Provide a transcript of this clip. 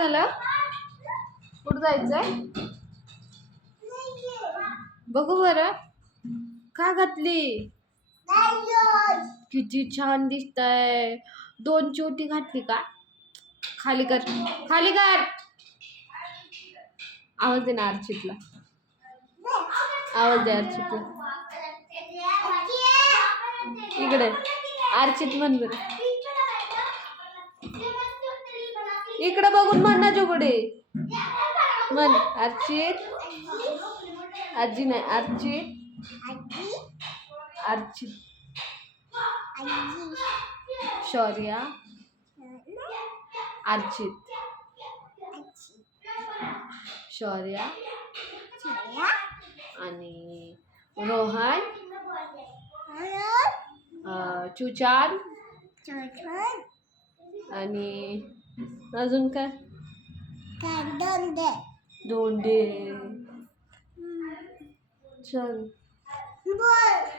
झालं? कुठं जायचंय? बघू बरं. का घातली? किती छान दिसतंय. दोन चोटी घातली का? खाली कर. खाली कर. आवाज दे ना अर्चितला. आवाज दे अर्चितला. इकडे. अर्चित म्हण बरं. इकडे बघून म्हण ना जोगडे. म्हण अर्चित. आजी नाही अर्चित. अर्चित. शौर्या. अर्चित. शौर्या. आणि रोहन. चुचान. आणि अजून काय दोंडे। चल।